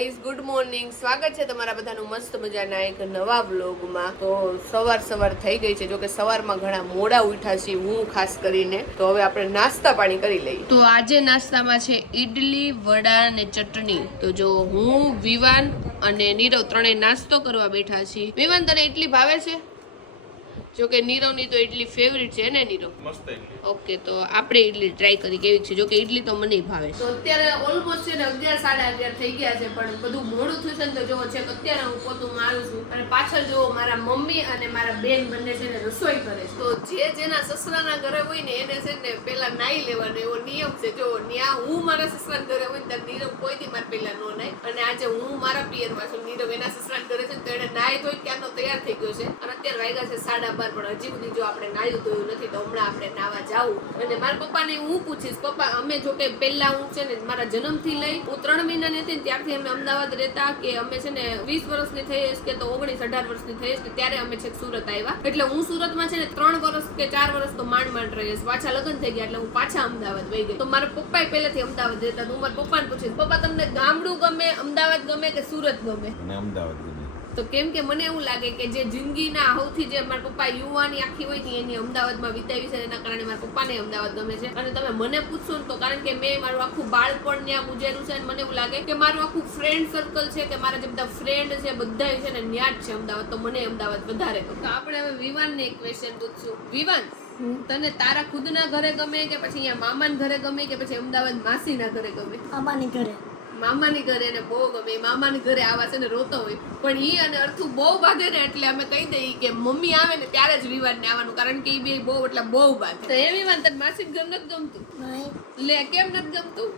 Guys good morning સ્વાગત છે તમારા બધાનું મસ્ત મજાના એક નવા બ્લોગમાં તો સવાર સવાર થઈ ગઈ છે. જો કે સવારમાં ઘણા મોડા ઉઠ્યા છીએ હું ખાસ કરીને. તો હવે આપણે નાસ્તા પાણી કરી લઈએ. તો આજે નાસ્તામાં છે ઈડલી, વડા અને ચટણી. તો જો હું, વિવાન અને નીરવ ત્રણેય નાસ્તો કરવા બેઠા છીએ. વિવાન, તને ઇડલી ભાવે છે? જો કે નીરવની તો ઇડલી ફેવરિટ છે ને નીરવ? મસ્ત ઓકે તો આપણે ઇડલી ટ્રાય કરી. કેવી છે? જો કે ઇડલી તો મને ભાવે તો અત્યારે ઓલમોસ્ટ છે ને અગિયાર સાડા અગિયાર થઈ ગયા છે પણ બધું મોડું થયું છે ને તો જો છે કે અત્યારે હું પોતું મારું છું. અને પાછળ જો મારા મમ્મી અને મારા બેન બંને છે ને રસોઈ કરે છે. તો જે જેના સસરાના ઘરે હોય ને એને છે ને પેલા નાઈ લેવાનો એવો નિયમ છે. જો ન્યા હું મારા સસરા ઘરે હોય ત્યારે નીરવ કોઈ દી મારે પેલા નો નાય અને આજે હું મારા પિયરમાં છું નીરવ એના સસરા ઘરે છે ને તો એને નાય ધોઈ ક્યારનો તૈયાર થઈ ગયો છે. અને અત્યારે વાગ્યા છે સાડા બાર પણ હજી સુધી જો આપણે નાયું ધોયું નથી તો હમણાં આપણે નાવા જાવું. અને મારા પપ્પાને હું પૂછીશ, પપ્પા, અમે જો કે પહેલા હું છે ને મારા જન્મથી લઈ હું ત્રણ મહિનાની હતી ત્યારથી અમે અમદાવાદ રહેતા કે અમે છે ને વીસ વર્ષની થઈ કે તો ઓગણીસ અઢાર વર્ષની થઈ હશે ત્યારે અમે છેક સુરત આવ્યા. એટલે હું સુરતમાં છે ને ત્રણ વર્ષ કે ચાર વર્ષ તો માંડ માંડ રહી હશે. પાછા લગ્ન થઈ ગયા એટલે હું પાછા અમદાવાદ વહી ગઈ. તો મારા પપ્પાએ પહેલેથી અમદાવાદ રહેતા હું મારા પપ્પાને પૂછીશ, પપ્પા, તમને ગામડું ગમે, અમદાવાદ ગમે કે સુરત ગમે? અમદાવાદ ગમે. તો કેમ કે મને એવું લાગે કે જે જિંદગીના સૌથી જે મારા પપ્પા યુવાની આખી હોય ને એની અમદાવાદમાં વિતાવી છે એના કારણે મારા પપ્પાને અમદાવાદ ગમે છે. અને તમે મને પૂછશો ને તો કારણ કે મેં મારું આખું બાળપણ ત્યાં ગુજર્યું છે અને મને એવું લાગે કે મારું આખું ફ્રેન્ડ સર્કલ છે કે મારા જે બધા ફ્રેન્ડ છે બધા છે ને ન્યા જ છે અમદાવાદ. તો મને અમદાવાદ વધારે તો આપણે હવે વિવાનને એક ક્વેશ્ચન પૂછશું. વિવાન તને તારા ખુદના ઘરે ગમે કે પછી અહીંયા મામાના ઘરે ગમે કે પછી અમદાવાદ માસીના ઘરે ગમે? અમાની ઘરે. મામાની ઘરે એને બહુ ગમે મામાની ઘરે આવા છે ને રોતો હોય. પણ ઈ અને અર્થું બહુ બાંધે ને એટલે અમે કહી દઈએ કે મમ્મી આવે ને ત્યારે જ વિવાદ ને આવવાનું કારણ કે એ બે બહુ એટલે બહુ બાંધે તો એ વિવાદ તને માસી ગમ નથી ગમતું? લે કેમ નથી ગમતું?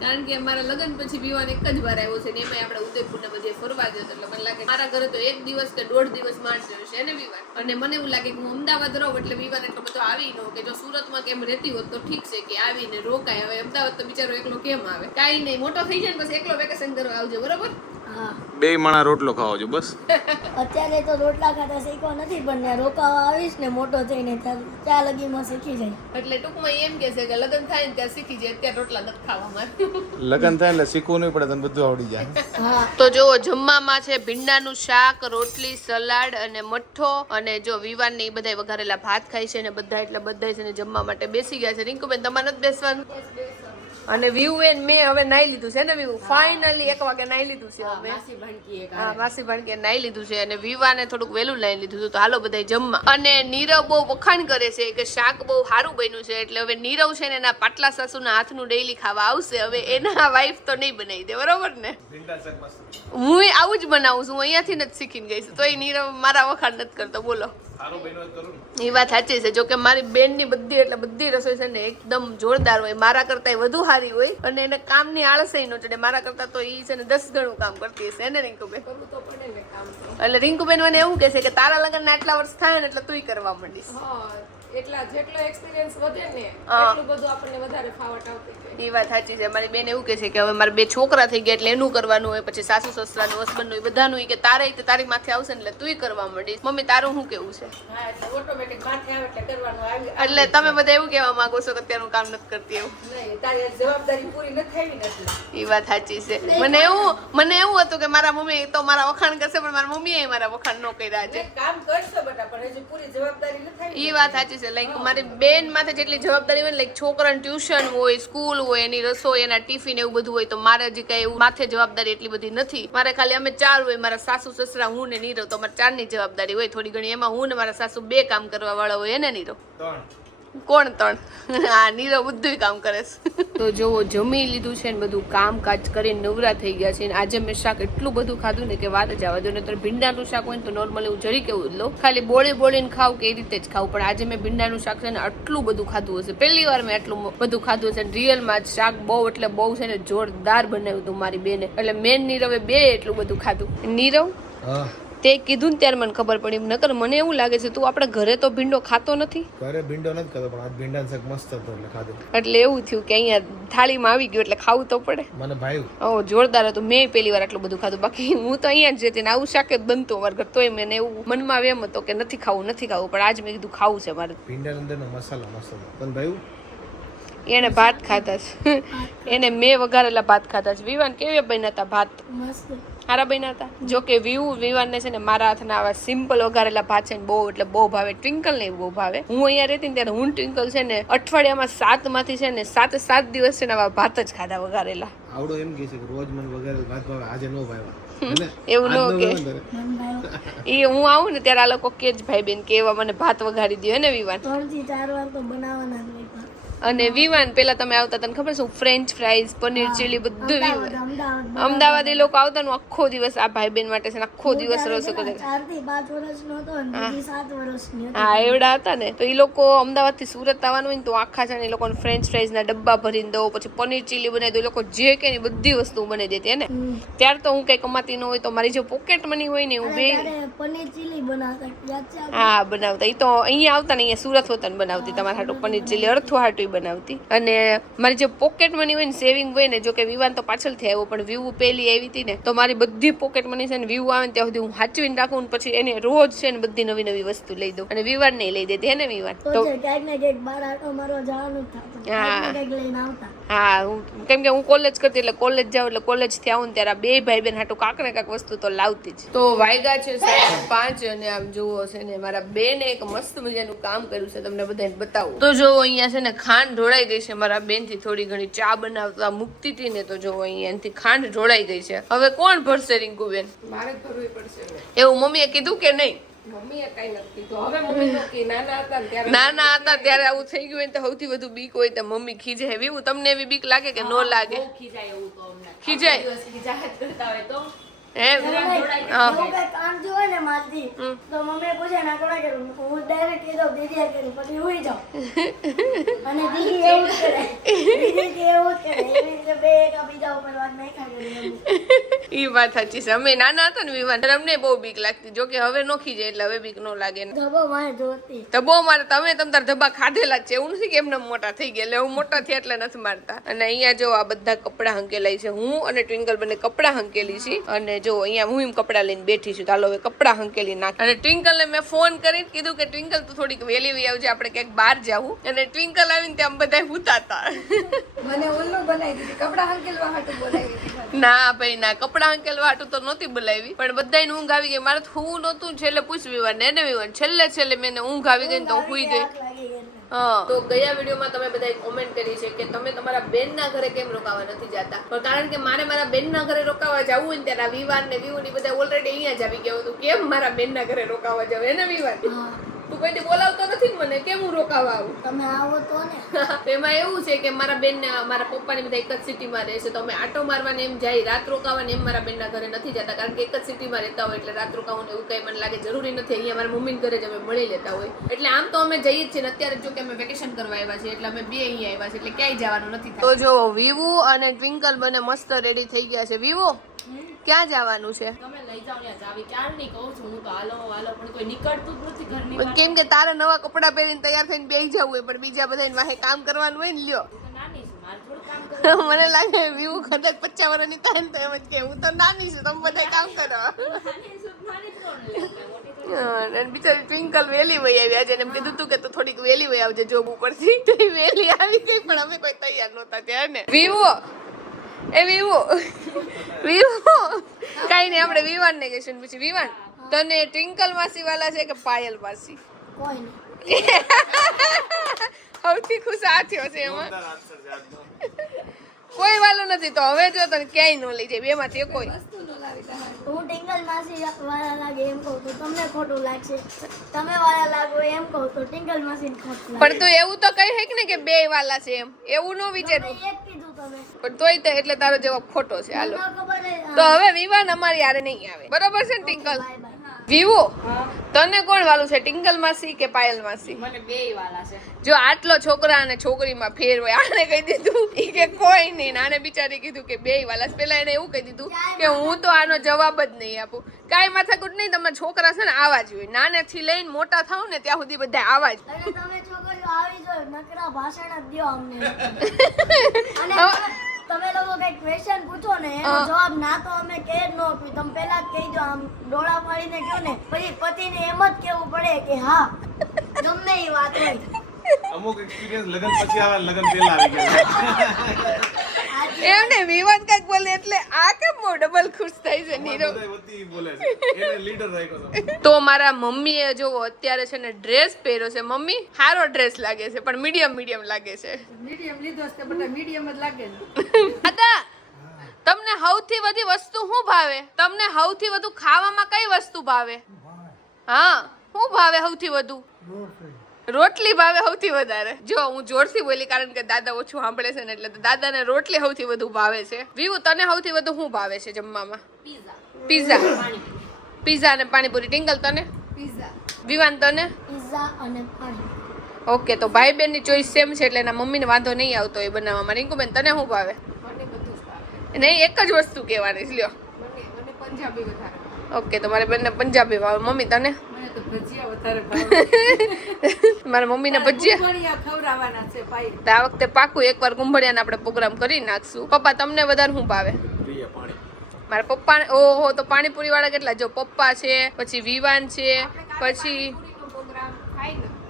કારણ કે મારા લગ્ન પછી વિવાન એક જ વાર આવ્યો છે ને એમાં આપણે ઉદયપુર ને બધે ફરવા જતો એટલે મને લાગે મારા ઘરે તો એક દિવસ કે દોઢ દિવસ માંડ છે ને વિવાન અને મને એવું લાગે કે હું અમદાવાદ રહું એટલે વિવાન એટલો બધો આવી ન કે જો સુરતમાં કેમ રહેતી હોત તો ઠીક છે કે આવીને રોકાય. હવે અમદાવાદ તો બિચારો એકલો કેમ આવે? કાંઈ નહીં, મોટો થઈ જાય ને પછી એકલો વેકેશન કરવા આવજો, બરોબર? બે માણા રોટલો ખાવો છો બસ. અત્યારે તો રોટલા ખાતા શીખવા નથી પણ ત્યાં રોકાવા આવીશ ને મોટો થઈને ત્યાં લગીમાં શીખી જાય. એટલે ટૂંકમાં એમ કે છે કે લગ્ન થાય ને ત્યાં શીખી જાય અત્યારે રોટલા નથી ખાવા મારે લગન થાય એટલે શીખવું નહીં પડે તને બધું આવડી જાય. તો જો જમવામાં છે ભીંડાનું શાક રોટલી સલાડ અને મઠ્ઠો. અને જો વિવાન ને એ બધા વઘારેલા ભાત ખાય છે ને બધા એટલે બધા છે ને જમવા માટે બેસી ગયા છે. રિંકુબેન તમારે નથી બેસવાનું? અને વ્યૂ મેં હવે નાઈ લીધું છે ને વ્યૂ ફાઇનલી એક વાગે નાઈ લીધું છે અમે. હા માસી ભણકે નાઈ લીધું છે અને વિવાને થોડુંક વહેલું નાઈ લીધું હતું. તો હાલો બધા જમવા. અને નીરવ બહુ વખાણ કરે છે કે શાક બહુ સારું બન્યું છે એટલે હવે નીરવ છે ને એના પાટલા સાસુના હાથનું ડેઈલી ખાવા આવશે. હવે એના વાઈફ તો નહીં બનાવી દે બરોબર ને? હું આવું જ બનાવું છું. હું અહીંયાથી જ શીખીને ગઈ છું. તો એ નીરવ મારા વખાણ નથી કરતો. બોલો. એ વાત સાચી છે. જોકે મારી બેનની બધી એટલે બધી રસોઈ છે ને એકદમ જોરદાર હોય. મારા કરતા વધુ સારી હોય અને એને કામની આળસ ન ચડે. મારા કરતા તો એ છે ને દસ ગણું કામ કરતી હશે. ને રિંકુબેન એટલે રિંકુબેન મને એવું કહે છે કે તારા લગ્નના આટલા વર્ષ થાય ને એટલે તું કરવા માંડીશ. એટલા જેટલો એક્સપિરિયન્સ વધે ને એટલું બધું આપણને વધારે ફાવટ આવતી એ વાત સાચી છે. મારી બેન એવું કહે છે કે હવે મારા બે છોકરા થઈ ગયા એટલે એનું કરવાનું હોય પછી સાસુ સસરાનું હસબન્ડનું એ બધાનું કે તારે તે તારી માથે આવશે એટલે તુંય કરવા માંડીશ. મમ્મી તારું શું કેવું છે? ઓટોમેટિક માથે આવે એટલે કરવાનું આવી. એટલે તમે બધા એવું કહેવા માંગો છો કે અત્યારનું કામ નથી કરતી એવું? તારી જવાબદારી પૂરી નથી નથી. એ વાત સાચી છે. મને એવું મને એવું હતું કે મારા મમ્મી તો મારા વખાણ કરશે પણ મારા મમ્મીએ મારા વખાણ ન કર્યા છે. કામ કરશે બટા પણ હજી પૂરી જવાબદારી નથી એ વાત સાચી છે. લાઈક મારી બેન માથે જેટલી જવાબદારી હોય લાઈક છોકરાને ટ્યુશન હોય, સ્કૂલ હોય, એની રસોઈ, એના ટિફિન એવું બધું હોય, તો મારે હજી કઈ એવું માથે જવાબદારી એટલી બધી નથી. મારે ખાલી અમે ચાર હોય, મારા સાસુ, સસરા, હું ને નીરવ. તો અમારે ચારની જવાબદારી હોય થોડી ઘણી. એમાં હું ને મારા સાસુ બે કામ કરવા વાળા હોય ને નીરવ. કોણ તણ? આ નીરવ બધું કામ કરે છે. તો જોવો જમી લીધું છે ને બધું કામકાજ કરીને નવરા થઈ ગયા છે ને આજે મેં શાક એટલું બધું ખાધું ને કે વાત જ આવે. દો ને તો ભીંડાનું શાક હોય ને તો નોર્મલી હું જરી કેવું લઉં. ખાલી બોળી બોળીને ખાવ કે એ રીતે જ ખાવ. પણ આજે મેં ભીંડાનું શાક છે ને આટલું બધું ખાધું હશે. પહેલી વાર મેં આટલું બધું ખાધું હશે રિયલમાં જ શાક બહુ એટલે બહુ છે ને જોરદાર બનાવ્યું હતું મારી બેને. એટલે મેન નીરવે બે એટલું બધું ખાધું. નીરવ? તે કીધું ને ત્યારે મને ખબર પડી. નકર મને એવું લાગે છે તું આપણે ઘરે તો ભીંડો ખાતો નથી? ઘરે ભીંડો નથી ખાતો પણ આજ ભીંડા શાક મસ્ત હતો એટલે ખાધું. એટલે એવું થયું કે અહીંયા થાળીમાં આવી ગયું એટલે ખાવું તો પડે. મને ભાઈ ઓ જોરદાર હતું. મેં પહેલી વાર આટલું બધું ખાધું. બાકી હું તો અહીંયા જ જતી ને આવું શાક જ બનતું અમારા ઘર. તોય મને એવું મનમાં એમ હતો કે નથી ખાવું નથી ખાવું પણ આજ મેં કીધું ખાવું છે મારે. ભીંડા અંદરનો મસાલો મસ્ત હતો. તને ભાઈ એને ભાત ખાતા છે. એને મેં વઘારેલા ભાત ખાતા છે. વિવાન કેવી બન્યા હતા ભાત? મસ્ત. હારા બન્યા હતા? જો કે વ્યૂ વિવાનને છે ને મારા હાથના આવા સિમ્પલ વઘારેલા ભાત છે ને બહુ એટલે બહુ ભાવે. ટ્વિંકલ ને બહુ ભાવે. હું અહીંયા રહેતી ને ત્યારે હું ટ્વિંકલ છે ને અઠવાડિયામાં સાતમાંથી છે ને સાત સાત દિવસ છે ને આવા ભાત જ ખાધા વઘારેલા. આવડો એમ કહે છે કે રોજ મને વગેરે ભાત ભાવે આજે નો ભાવ્યા. એવું ન કે. એ હું આવું ને ત્યારે આ લોકો કે જ ભાઈ બેન કે એવા મને ભાત વઘારી દે ને વિવાન? ત્રણથી ચાર વાર તો બનાવવાના. અને વિવાન પેલા તમે આવતા તને ખબર છે? ફ્રેન્ચ ફ્રાઈઝ પનીર ચીલી બધું અમદાવાદ એ લોકો આવતા ને આખો દિવસ આ ભાઈ બેન માટે છે આખો દિવસ રસો કરે હા. એવડા હતા ને. તો એ લોકો અમદાવાદથી સુરત આવવાનું હોય ને તો આખા જાણે એ લોકોને ફ્રેન્ચ ફ્રાઈઝ ના ડબ્બા ભરીને દો પછી પનીર ચીલી બનાવી દો એ લોકો જે કે ને બધી વસ્તુ બનાવી દેતી ને. ત્યાર તો હું કઈ કમાતી ન હોય તો મારી જે પોકેટ મની હોય ને હું બે પનીર ચીલી બનાવતા? હા બનાવતા. એ તો અહીંયા આવતા ને અહીંયા સુરત હોતા ને બનાવતી તમારા હાટું પનીર ચીલી અડથું હાટું બનાવતી. અને મારી જે પોકેટ મની હોય ને સેવિંગ હોય ને જો કે વિવાન તો પાછળથી આવ્યો પણ વ્યૂ પહેલી આવી હતી ને તો મારી બધી પોકેટ મની છે ને વ્યૂ આવે ને ત્યાં સુધી હું સાચવીને રાખું પછી એને રોજ છે ને બધી નવી નવી વસ્તુ લઈ દઉં. અને વિવાન નહીં લઈ દેતી હે ને વિવાન? તો હા. હું કેમ કે હું કોલેજ કરતી એટલે કોલેજ જાઉં એટલે કોલેજથી આવું ને ત્યારે બે ભાઈ બેન હાટું કાંક ને કાંક વસ્તુ તો લાવતી જ. તો વાયગા છે સાડા પાંચ અને આમ જુઓ છે ને મારા બેને એક મસ્ત મજાનું કામ કર્યું છે તમને બધાને બતાવું. તો જો અહીંયા છે ને ખાંડ ઢોળાઈ ગઈ છે મારા બેનથી થોડી ઘણી. ચા બનાવતા મૂકતી હતી ને તો જો અહીંયા એનાથી ખાંડ ઢોળાઈ ગઈ છે. હવે કોણ ભરશે રિંકુ બેન? મારે ભરવી પડશે એવું મમ્મીએ કીધું કે નહીં? નાના હતા ત્યારે આવું થઈ ગયું હોય ને તો સૌથી વધુ બીક હોય તો મમ્મી ખીજે એવી હું તમને એવી બીક લાગે કે ન લાગે? ખીજાય એવું તો ખીજાય? હે? કામ થયું ને મારથી તો મમ્મી પૂછે ના કોના કરું હું ડાયરેક્ટ કીધું દીદી કરું પછી હુઈ જાઉં. અને દીદી એવું જ કરે. દીદી એવું જ કરે. એવી રીતે બે એકા બીજા ઉપર વાત નહીં ખાઈ ઈ વાત સાચી છે. અમે નાના હતા ને વિવાન અમને બહુ બીક લાગતી. જો કે હવે નોખી જાય એટલે હવે બીક નો લાગે. ને ધબો મારે જોતી. તો મારે તમે તમ તાર ધબા ખાધેલા જ છે. એવું નથી કે એમને મોટા થઈ ગયા. એટલે હું મોટા થયા એટલે નથી મારતા. અને અહીંયા જો આ બધા કપડા હંકેલાય છે. હું અને ટ્વિંકલ બંને કપડા હંકેલી છે અને જો અહીંયા હું એમ કપડા લઈને બેઠી છું ચાલો હવે કપડા હંકેલી નાખ અને ટ્વિંકલને મેં ફોન કરીને કીધું કે ટ્વિંકલ તું થોડીક વહેલી વહી આવજે આપણે ક્યાંક બહાર જાવું. અને ટ્વિંકલ આવીને ત્યાં બધા હુતાતા. મને ઉલ્લુ બનાવી દીધી કપડાં હંકેલવા હાટું બોલાવી ના ભાઈ ના કપડાં હંકેલવા હાટું તો નહોતી બોલાવી. પણ બધાને ઊંઘ આવી ગઈ. મારે તો હું નહોતું છેલ્લે પૂછવી વાર ને એને વિવાન છેલ્લે છેલ્લે મેં ઊંઘ આવી ગઈ તો હું હુઈ ગઈ. તો ગયા વિડીયોમાં તમે બધાએ કોમેન્ટ કરી છે કે તમે તમારા બેનના ઘરે કેમ રોકાવા નથી જતા? પણ કારણ કે મારે મારા બેનના ઘરે રોકાવા જવું હોય ને ત્યારે વિવાન ને વિવુ ની બધા ઓલરેડી અહીંયા જ આવી ગયા હતું કેમ મારા બેનના ઘરે રોકાવા જવું? એને વિવાન તું કોઈ દી બોલાવતો નથી મને કેમ હું રોકાવા આવું? તમે આવો તો ને. એમાં એવું છે કે મારા બેન ને મારા પપ્પાની બધા એક જ સિટીમાં રહે છે તો અમે આટો મારવાને એમ જાય રાત રોકાવાને એમ મારા બેનના ઘરે નથી જતા કારણ કે એક જ સિટીમાં રહેતા હોય એટલે રાત રોકાવાનું એવું કઈ મને લાગે જરૂરી નથી. અહીંયા મારા મમ્મી ઘરે જ અમે મળી લેતા હોય. એટલે આમ તો અમે જઈએ જ છીએ અત્યારે જો કે અમે વેકેશન કરવા આવ્યા છીએ એટલે અમે બે અહીંયા આવ્યા છે એટલે ક્યાંય જવાનું નથી તો જો વિવો અને ટ્વિંકલ બંને મસ્ત રેડી થઈ ગયા છે. વિવો? ક્યાં જવાનું છે? તમે લઈ જાઓ ને જાવી. ક્યાં નહીં કહું છું. હું તો હાલો હાલો પણ કોઈ નીકળતું જ નથી ઘરની કેમ કે તારે નવા કપડાં પહેરીને તૈયાર થઈને બેસી જવું હોય પણ બીજા બધા વાહે કામ કરવાનું હોય ને લ્યો. હું તો નાની છું. મારે થોડું કામ કરવું મને લાગે વ્યૂ કદાચ પચાસ વર્ષની થાય તો એમ જ કે હું તો નાની છું તમે બધા કામ કરો. અને બિચારી ટ્વિંકલ વેલી વહી આવી આજે એમ કીધું તું કે તું થોડીક વેલી વહી આવજે જોબ ઉપરથી. તો વેલી આવી ગઈ પણ અમે કોઈ તૈયાર નહોતા ત્યારે ને? વિવો એ વિવો. વિવો. કાઈ નહીં આપણે વિવાન ને કહીશું પછી વિવાન. તને ટ્વિંકલ માસી વાલા છે કે પાયલ માસી? સૌથી ખુશ આ થયો છે એમાં કોઈ વાલો નથી તો હવે જો તને ક્યાંય ન લઈ જાય બે માંથી કોઈ હું ટિંગલ માસી વાળા લાગે એમ કહું તો તમને ખોટું લાગશે. તમે વાળા લાગો એમ કહું તો ટિંગલ માસી ખોટું પણ તું એવું તો કહી હેક ને કે બે વાલા છે એમ. એવું ન વિચારવું પણ તોય તે એટલે તારો જવાબ ખોટો છે હાલો. તો હવે વિવાન અમારી યારે નહીં આવે. બરોબર છે ને ટિંકલ વિવો તને કોણ વાલું છે? ટિંગલ માસી કે પાયલ માસી મને બેય વાલા છે. જો આટલો છોકરા અને છોકરીમાં ફેર હોય આને કહી દીધું ઈ કે કોઈ નહીં. ને આને બિચારી કીધું કે બે વાલા છે. પેલા એને એવું કહી દીધું કે હું તો આનો જવાબ જ નહીં આપું. કાંઈ માથાકૂટ નહીં તમે છોકરા છે ને આવા જ હોય. નાનેથી લઈને મોટા થાવ ને ત્યાં સુધી બધા આવા જ અને તમે છોકરીઓ આવી જો નકરા ભાષણ જ દ્યો અમને. અને હવે- તમે લોકો કઈ ક્વેશ્ચન પૂછો ને એનો જવાબ ના તો અમે કે જ નો આપ્યું તમે પહેલા જ કહી દો આમ ડોળા પાડીને કહો ને. પછી પતિને એમ જ કેવું પડે કે હા ગમે એ વાત હોય. અમુક એક્સપિરિયન્સ લગન પછી આવે લગન પહેલા આવી ગયા એમને વિવાદ કાંઈક બોલે એટલે આ કેમ બહુ ડબલ ખુશ થાય છે નીરવ? બધા વતી બોલે છે. એને લીડર રાખ્યો હતો તો મારા મમ્મીએ જો અત્યારે છે ને ડ્રેસ પહેર્યો છે. મમ્મી સારો ડ્રેસ લાગે છે પણ મીડિયમ મીડિયમ લાગે છે. મીડિયમ લીધો છે પણ મીડિયમ જ લાગે દાદા તમને સૌથી વધી વસ્તુ શું ભાવે? તમને સૌથી વધુ ખાવામાં કઈ વસ્તુ ભાવે? હા શું ભાવે સૌથી વધુ? રોટલી ભાવે સૌથી વધારે. જો હું જોરથી બોલી કારણ કે દાદા ઓછું સાંભળે છે ને એટલે તો દાદાને રોટલી સૌથી વધુ ભાવે છે. વિવુ તને સૌથી વધુ શું ભાવે છે જમવામાં? પીઝા પીઝા અને પાણીપુરી. ટિંગલ તને? પીઝા વિવાન તને? ઓકે તો ભાઈ બેનની ચોઈસ સેમ છે એટલે એના મમ્મીને વાંધો નહીં આવતો એ બનાવવામાં. રિંકુબેન તને શું ભાવે? નહીં એક જ વસ્તુ કહેવાની છે લ્યો. ઓકે તો મારે બેનને પંજાબી ભાવે. મમ્મી તને? મને તો ભજીયા વધારે ભાવે. મારા મમ્મીને ભજીયા. ખવડાવવાના છે ભાઈ. તો આ વખતે પાકું એકવાર કુંભળિયાનો આપણે પ્રોગ્રામ કરી નાખશું. પપ્પા તમને વધારે શું ભાવે? મારા પપ્પા ઓહો તો પાણીપુરી વાળા કેટલા? જો પપ્પા છે પછી વિવાન છે પછી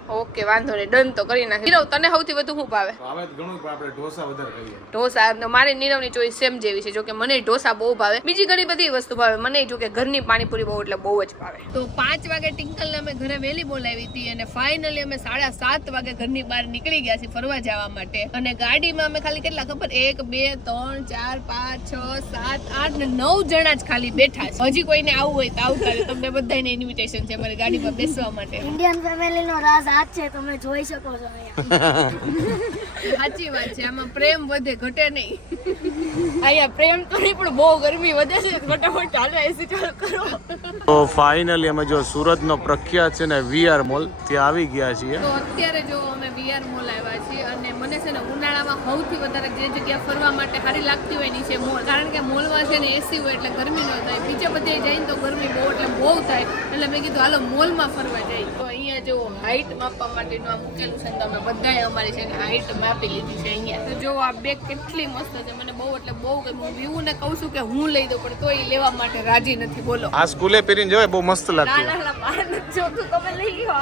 ઓકે વાંધો નહીં ડન તો કરી નાખી નીરવ તને સૌથી વધુ શું ભાવે? તો ઘણું પણ આપણે ઢોસા વધારે ખાઈએ. ઢોસા તો મારી નીરવની ચોઈસ સેમ જેવી છે જો કે મને ઢોસા બહુ ભાવે. બીજી ઘણી બધી વસ્તુ ભાવે મને જો કે ઘરની પાણીપુરી બહુ એટલે બહુ જ ભાવે. તો પાંચ વાગે ટિંકલને અમે ઘરે વહેલી બોલાવી હતી અને ફાઇનલી અમે સાડા સાત વાગે ઘરની બહાર નીકળી ગયા છીએ ફરવા જવા માટે. અને ગાડીમાં અમે ખાલી કેટલા ખબર? એક બે ત્રણ ચાર પાંચ છ સાત આઠ ને નવ જણા જ ખાલી બેઠા છે. હજી કોઈને આવવું હોય તો આવતા રહે તમને બધાને ઇન્વિટેશન છે મારી ગાડીમાં બેસવા માટે. ઇન્ડિયન ફેમિલી નો રાજ જ છે તમે જોઈ શકો છો અહીંયા. સાચી વાત છે આમાં પ્રેમ વધે ઘટે નહીં. અહીંયા પ્રેમ તો નહીં પણ બહુ ગરમી વધે છે. ફટાફટ ચાલો એસી ચાલુ કરો. તો ફાઇનલી અમે જો સુરતનો પ્રખ્યાત છે ને વીઆર મોલ ત્યાં આવી ગયા છીએ. તો અત્યારે જો અમે વીઆર મોલ આવ્યા છીએ અને મને છે ને ઉનાળામાં સૌથી વધારે જે જગ્યા ફરવા માટે સારી લાગતી હોયની છે મોલ કારણ કે મોલમાં છે ને એસી હોય એટલે ગરમી ન થાય. બીજે બધે જઈને તો ગરમી બહુ એટલે બહુ થાય. એટલે મેં કીધું હાલો મોલમાં ફરવા જઈએ. તો અહીંયા જો હાઈટ માપવા માટેનું આ મૂકેલું છે ને તો અમે બધાએ અમારી છે ને હાઈટ માપી લીધી છે અહીંયા. તો જો આ બેગ કેટલી મસ્ત છે. મને બહુ એટલે બહુ હું વ્યૂને કહું છું કે હું લઈ દઉં પણ તોય લેવા માટે રાજી નથી. બોલો. આ સ્કૂલે પહેરીને જવાય બહુ મસ્ત લાગતું. ના ના મારે નથી જોતું. તમે લઈ ગયો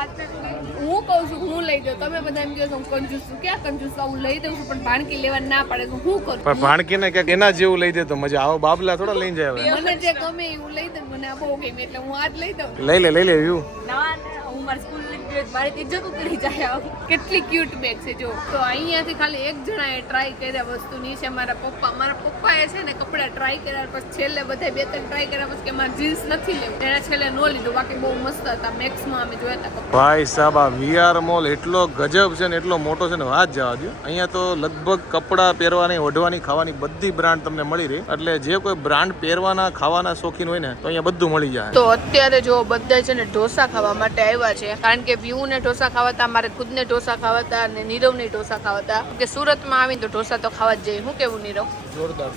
હું કહું છું હું લઈ દઉં તમે બધા એમ કહો છો હું કંજુસ છું. ક્યાં કંજુસ છું? હું લઈ દઉં છું પણ ભાણકી લેવા ના પાડે તો હું કરું? પણ ભાણકીને ક્યાંક એના જેવું લઈ દે તો મજા. આવો બાબલા થોડા લઈ જાય મને જે ગમે એવું લઈ દઉં મને આ બહુ ગમે એટલે હું આજ લઈ દઉં. લઈ લે લઈ લે વ્યૂ. ના ના હું મારી સ્કૂલ ગયો મારી તો ઇજ્જત ઉતરી જાય કેટલી ક્યુટ બેગ છે જો. તો અહીંયાથી ખાલી એક જણાએ ટ્રાય કર્યા વસ્તુની છે. મારા પપ્પા મારા પપ્પાએ છે ને કપડાં ટ્રાય કર્યા પછી છેલ્લે બધા બે ત્રણ ટ્રાય કર્યા પછી કે મારે જીન્સ નથી લેવું. એના છેલ્લે નો લીધું. બાકી બહુ મસ્ત હતા. મેક્સમાં અમે જોયા હતા ભાઈ સાહેબ આ વીઆર મોલ એટલો ગજબ છે ને એટલો મોટો છે ને વાત જવા દો અહીંયા તો લગભગ કપડાં પહેરવાની ઓઢવાની ખાવાની બધી બ્રાન્ડ તમને મળી રહી. એટલે જે કોઈ બ્રાન્ડ પહેરવાના ખાવાના શોખીન હોય ને તો અહીંયા બધું મળી જાય. તો અત્યારે જો બધા છે ને ઢોસા ખાવા માટે આવ્યા છે. કારણ કે વ્યૂ ને ઢોસા ખાવાતા, મારે ખુદને ઢોસા ખાવાતા અને નીરવને ઢોસા ખાવાતા. કે સુરતમાં આવીને તો ઢોસા તો ખાવા જ જઈએ. શું કેવું નીરવ? જોરદાર.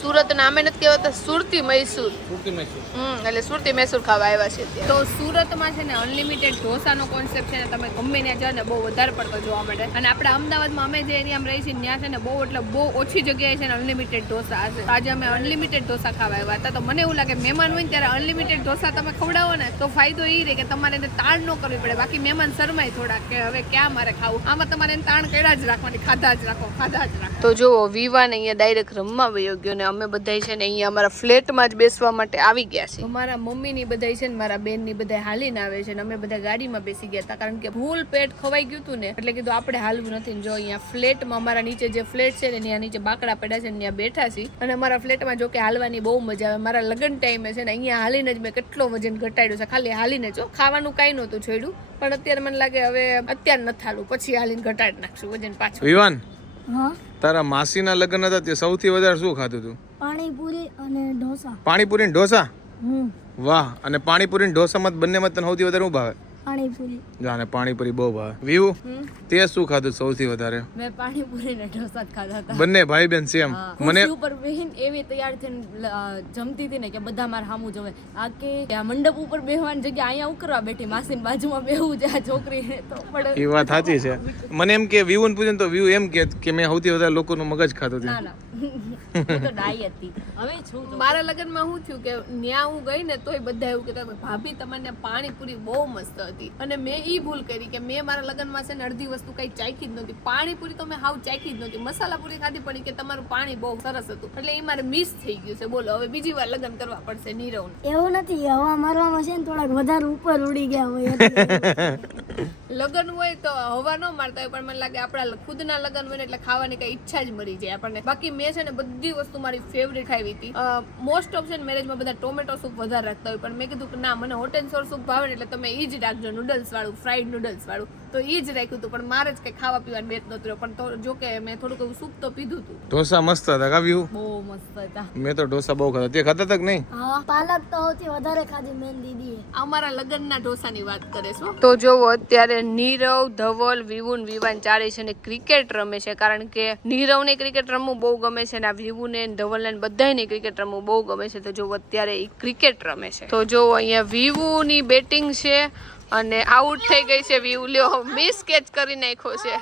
સુરત નામે નથી કહેવાતા સુરતી મૈસૂર. સુરતી મૈસૂર. હમ એટલે સુરતી મૈસૂર ખાવા આવ્યા છે. તો સુરતમાં છે ને અનલિમિટેડ ઢોસાનો કોન્સેપ્ટ છે ને તમે ગમે ત્યાં જાઓ ને બહુ વધારે પડતો જોવા મળે. અને આપણે અમદાવાદમાં અમે જે એરિયામાં રહી છીએ ત્યાં છે ને બહુ એટલે બહુ ઓછી જગ્યાએ છે ને અનલિમિટેડ ઢોસા હશે. આજે અમે અનલિમિટેડ ઢોસા ખાવા આવ્યા હતા. તો મને એવું લાગે મહેમાન હોય ને ત્યારે અનલિમિટેડ ઢોસા તમે ખવડાવો ને તો ફાયદો એ રહે કે તમારે એને તાણ ન કરવી પડે. બાકી મહેમાન શરમાય થોડા કે હવે ક્યાં મારે ખાવું? આમાં તમારે એને તાણ કર્યા જ રાખવાની ખાધા જ રાખો ખાધા જ રાખો. તો જુઓ વિવાન અહીંયા ડાયરેક્ટ રમવા વયો ગયો ને અમે બધા છે ને અહીંયા અમારા ફ્લેટમાં જ બેસવા માટે આવી ગયા છે મારા મમ્મીની બધા છે ને મારા બેનની બધા હાલીને આવે છે ને અમે બધા ગાડીમાં બેસી ગયા હતા. કારણ કે ફૂલ પેટ ખવાઈ ગયું હતું ને એટલે કીધું આપણે હાલવું નથી જો અહીંયા ફ્લેટમાં અમારા નીચે જે ફ્લેટ છે ને ત્યાં નીચે બાકડા પડ્યા છે ને ત્યાં બેઠા છીએ. અને અમારા ફ્લેટમાં જો કે હાલવાની બહુ મજા આવે. મારા લગ્ન ટાઈમે છે ને અહીંયા હાલીને જ મેં કેટલો વજન ઘટાડ્યો છે. ખાલી હાલીને જો ખાવાનું કાંઈ નહોતું છોડ્યું. પણ અત્યારે મને લાગે હવે અત્યારે નથી હાલું પછી હાલીને ઘટાડી નાખશું વજન પાછું. વિવાન તારા માસીના લગ્ન હતા તે સૌથી વધારે શું ખાધું તું? પાણીપુરી અને ઢોસા. પાણીપુરી ને ઢોસા? વાહ અને પાણીપુરી ને ઢોસામાં બંનેમાં તને સૌથી વધારે શું ભાવે? પાણીપુરી. જા પાણીપુરી બહુ ભાવે. વ્યૂ તે શું ખાધું સૌથી વધારે? મેં પાણીપુરી ને ઢોસા ખાધા હતા. બંને ભાઈ બેન સેમ મને ઉપર બેહીન એવી તૈયાર થઈને જમતી હતી ને કે બધા મારે સામું જોવે આ કે આ મંડપ ઉપર બેહવાની જગ્યા અહીંયા ઉકરવા બેઠી માસીની બાજુમાં બેહવું છે આ છોકરી તો એ વાત સાચી છે. મને એમ કે વ્યૂ ને પૂછે તો વ્યૂ એમ કે મેં સૌથી વધારે લોકોનું મગજ ખાધું હતું ના. તો ડાઈ હતી. હવે છું મારા લગ્નમાં શું થયું કે ન્યા હું ગઈ ને તોય બધા એવું કહેતા ભાભી તમને પાણીપુરી બહુ મસ્ત હતી. અને મેં ઈ ભૂલ કરી કે મેં મારા લગ્નમાં છે ને અડધી વસ્તુ કઈ ચાખી જ નહોતી. પાણીપુરી તો મેં હાવ ચાખી જ નહોતી. મસાલા પૂરી ખાધી પડી કે તમારું પાણી બહુ સરસ હતું. એટલે એ મારે મિસ થઈ ગયું છે. બોલો હવે બીજી વાર લગ્ન કરવા પડશે નીરવ એવું નથી હવા મારવામાં છે ને થોડાક વધારે ઉપર ઉડી ગયા હોય એટલે. લગ્ન હોય તો હવા ન મારતા હોય, પણ મને લાગે આપણા ખુદના લગ્ન હોય એટલે ખાવાની કઈ ઈચ્છા જ મરી જાય. આપણને બાકી મેં છે ને બધી વસ્તુ મારી ફેવરેટ ખાવી હતી. મોસ્ટ ઓફ ને મેરેજમાં બધા ટોમેટો સૂપ વધારે રાખતા હોય, પણ મેં કીધું કે ના, મને હોટેલ સોર સૂપ ભાવે એટલે તમે એ જ રાખજો નૂડલ્સ વાળું ફ્રાઈડ નૂડલ્સ વાળું. તો એ જ રાખ્યું હતું પણ મારે જ કઈ ખાવા પીવાનું બેત નહોતું રહ્યું. પણ તો જો કે મેં થોડુંક એવું સૂપ તો પીધું હતું. ઢોસા મસ્ત હતા કાવ્યું બહુ મસ્ત હતા. મેં તો ઢોસા બહુ ખાધા. તે ખાતા તક નહીં? હા. પાલક તો સૌથી વધારે ખાધી મેન દીદીએ. અમારા લગ્નના ઢોસાની વાત કરે છો તો જોવો અત્યારે નીરવ ધવલ વિવુન વિવાન ચારે છે ને ક્રિકેટ રમે છે. કારણ કે નીરવને ક્રિકેટ રમવું બહુ ગમે છે ને આ વિવુને ને ધવલને ને બધાયને ક્રિકેટ રમવું બહુ ગમે છે. તો જો અત્યારે એ ક્રિકેટ રમે છે. તો જો અહીંયા વિવુની બેટિંગ છે. અને આઉટ થઈ ગઈ છે વ્યૂ લ્યો મિસ કેચ કરી નાખ્યો છે.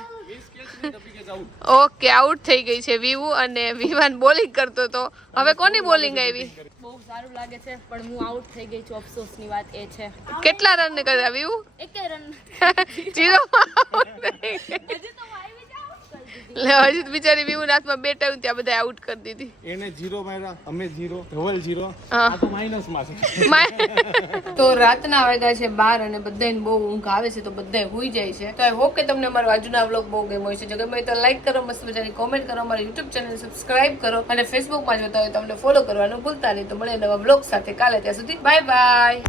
ઓકે આઉટ થઈ ગઈ છે વિવુ અને વિવાન બોલિંગ કરતો તો હવે કોની બોલિંગ આવી? બહુ સારું લાગે છે પણ હું આઉટ થઈ ગઈ છું અફસોસની વાત એ છે. કેટલા રન કર્યા વિવુ એક રન જીરો હજી લે હજી બિચારી વિવુ હાથમાં બેટ આવ્યું ત્યાં બધા આઉટ કરી દીધી. એને જીરો માર્યા અમે જીરો ધવલ જીરો આ તો માઇનસમાં છે. તો રાતના વાગ્યા છે બાર અને બધાને બહુ ઊંઘ આવે છે તો બધા હોઈ જાય છે. તો આઈ હોપ કે તમને અમારો આજનો વ્લોગ બહુ ગમ્યો હોય છે જો ગમે તો લાઈક કરો મસ્ત મજાની કોમેન્ટ કરો અમારી યુટ્યુબ ચેનલ સબસ્ક્રાઇબ કરો અને ફેસબુકમાં જોતા હોય તો અમને ફોલો કરવાનું ભૂલતા નહીં. તો મળે નવા વ્લોગ સાથે કાલે ત્યાં સુધી. Bye bye